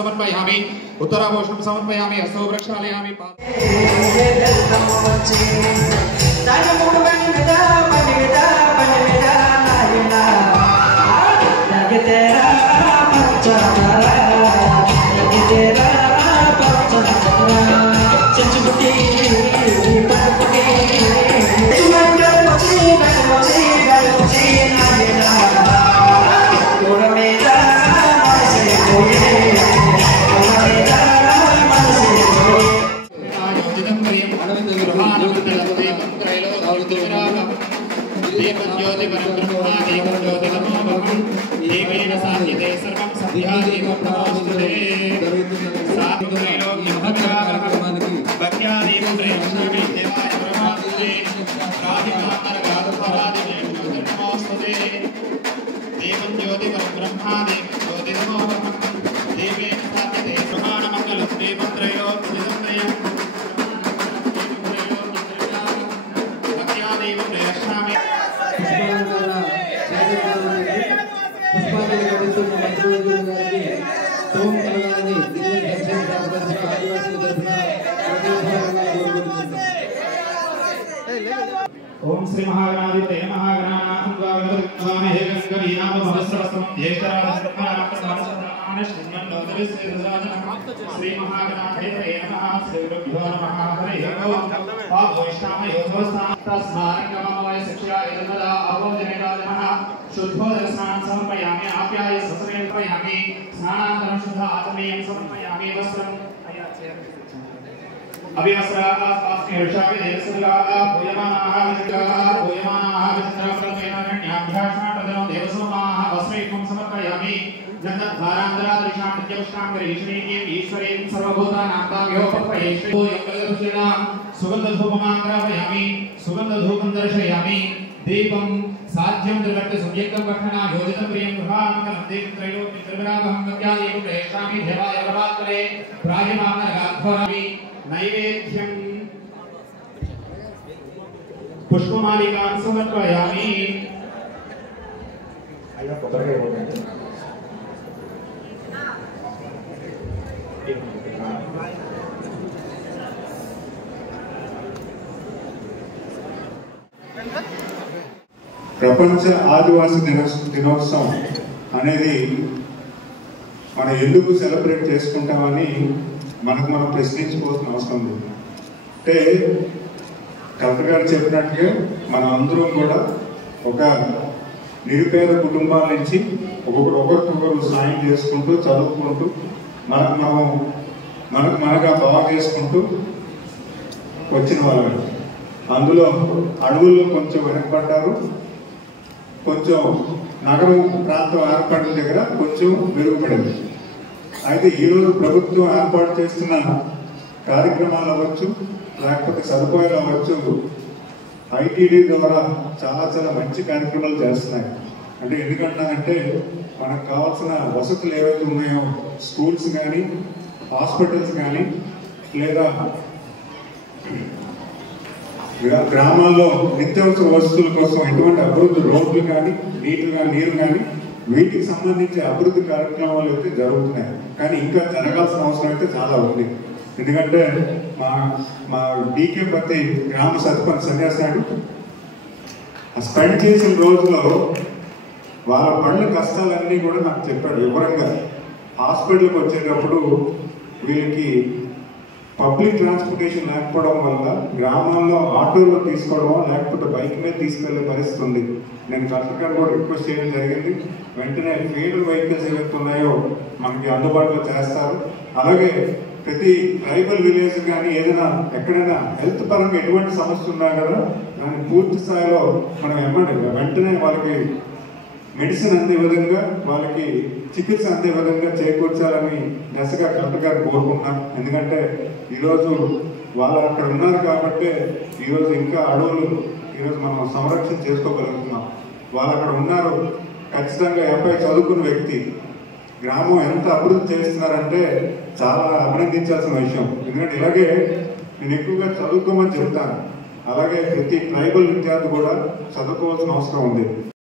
समर्पयामि उत्तराभूषणं समर्पयामि हस्तो प्रक्षालयामि देवं ज्योति परब्रह्मा देवं ज्योति तमोमहं देवेन साध्यते सर्वं सद्यः देवं नमोस्तुते साधुत्रैलोक्यमहत्कारमानकी भक्त्या देवं प्रयच्छामि देवाय परमात्मने राधिकामरगाधुपरादिवे नमोस्तुते देवं ज्योति परब्रह्मा देवं ज्योति तमोमहं देवेन साध्यते प्रमाणमङ्गलं देवं त्रैलोक्यमहत्कारमानकी ओम श्री महागणाधिपते महागणानां द्वाविमहे गंगरीनाम भवस्रवस्तं ज्येष्ठराजसम्मानप्रदानसम्मान श्रीमन्नोदरिसेदसाजनः श्री महागणाधिपते नमः श्री गुरुभ्यो नमः हरिः ओम् तस्मारङ्गममवय शिक्षा एतदा अवोजनेदाजनः शुद्धोदकस्नानं समर्पयामि आप्याय ससमेन समर्पयामि स्नानानन्तरं शुद्ध आचमनीयं समर्पयामि वस्त्रम् अभिवस्त्राः स्वास्ति हर्षावि देवसुराः भूयमानाः विचित्राप्रदेन गण्याभ्यासनाटदनो देवसोमाः वस्त्रैकं समर्पयामि जन्नद्वारान्तरादृशां नित्यपुष्टां गरीश्वरीं ईश्वरीं सर्वभूतानां ताभ्योपयेष्वो यङ्गलदुष्टिनां सुगन्धधूपमाग्रापयामि सुगन्धधूपं दर्शयामि दीपं साध्यं त्रिवर्ति सुव्यक्तं वक्षणा योजितं प्रियं गृहामङ्गलं देवं त्रैलोक्यं त्रिविरागहं गत्यादेवं प्रेषामि देवाय प्रभात्करे प्रायमामनगाध्वरामि नैवेद्यं पुष्पमालिकां समर्पयामि ప్రపంచ ఆదివాసీ దినోత్సవం అనేది మనం ఎందుకు సెలబ్రేట్ చేసుకుంటామని మనం ప్రశ్నించుకోవాల్సిన అవసరం ఉంది. అంటే కలెక్టర్ గారు చెప్పినట్టుగా మనం అందరం కూడా ఒక నిరుపేద కుటుంబాల నుంచి ఒకరికొకరు సాయం చేసుకుంటూ చదువుకుంటూ మనగా బాగా చేసుకుంటూ వచ్చిన వాళ్ళు. అందులో అడవుల్లో కొంచెం వెనకబడ్డారు, కొంచెం నగరం ప్రాంతం ఏర్పడిన దగ్గర కొంచెం మెరుగుపడింది. అయితే ఈరోజు ప్రభుత్వం ఏర్పాటు చేస్తున్న కార్యక్రమాలు అవ్వచ్చు, లేకపోతే సదుపాయాలు అవ్వచ్చు, ఐటీడీ ద్వారా చాలా చాలా మంచి కార్యక్రమాలు చేస్తున్నాయి. అంటే ఎందుకంటే మనకు కావాల్సిన వసతులు ఏవైతే ఉన్నాయో, స్కూల్స్ కానీ హాస్పిటల్స్ కానీ లేదా గ్రామాల్లో నిత్యావసర వసతుల కోసం ఎటువంటి అభివృద్ధి, రోడ్లు కానీ నీరు కానీ వీటికి సంబంధించి అభివృద్ధి కార్యక్రమాలు అయితే జరుగుతున్నాయి. కానీ ఇంకా జరగాల్సిన అవసరం అయితే చాలా ఉంది. ఎందుకంటే మా డీకే ప్రతి గ్రామ సర్పంచ్ సన్యాసాడు స్పెండ్ చేసిన రోజులో వాళ్ళ పనుల కష్టాలన్నీ కూడా నాకు చెప్పాడు వివరంగా. హాస్పిటల్కి వచ్చేటప్పుడు వీళ్ళకి పబ్లిక్ ట్రాన్స్పోర్టేషన్ లేకపోవడం వల్ల గ్రామాల్లో ఆటోలో తీసుకోవడం లేకపోతే బైక్ మీద తీసుకెళ్లే పరిస్థితి ఉంది. నేను కలెక్టర్ గారు కూడా రిక్వెస్ట్ చేయడం జరిగింది. వెంటనే ఫీల్డ్ వెహికల్స్ ఏవైతే ఉన్నాయో మనకి అందుబాటులో చేస్తారు. అలాగే ప్రతి ట్రైబల్ విలేజ్ కానీ ఏదైనా ఎక్కడైనా హెల్త్ పరంగా ఎటువంటి సమస్య ఉన్నా కదా దాన్ని పూర్తి స్థాయిలో మనం వెంటనే వాళ్ళకి మెడిసిన్ అందే విధంగా, వాళ్ళకి చికిత్స అందే విధంగా చేకూర్చాలని దశగా కలెక్టర్ గారు కోరుకుంటున్నాను. ఎందుకంటే ఈరోజు వాళ్ళు అక్కడ ఉన్నారు కాబట్టి ఈరోజు ఇంకా అడవులు ఈరోజు మనం సంరక్షణ చేసుకోగలుగుతున్నాం. వాళ్ళు అక్కడ ఉన్నారు. ఖచ్చితంగా అబ్బాయి చదువుకున్న వ్యక్తి గ్రామం ఎంత అభివృద్ధి చేస్తున్నారంటే చాలా అభినందించాల్సిన విషయం. ఎందుకంటే ఇలాగే నేను ఎక్కువగా చదువుకోమని చెప్తాను. అలాగే ప్రతి ట్రైబల్ విద్యార్థి కూడా చదువుకోవాల్సిన అవసరం ఉంది.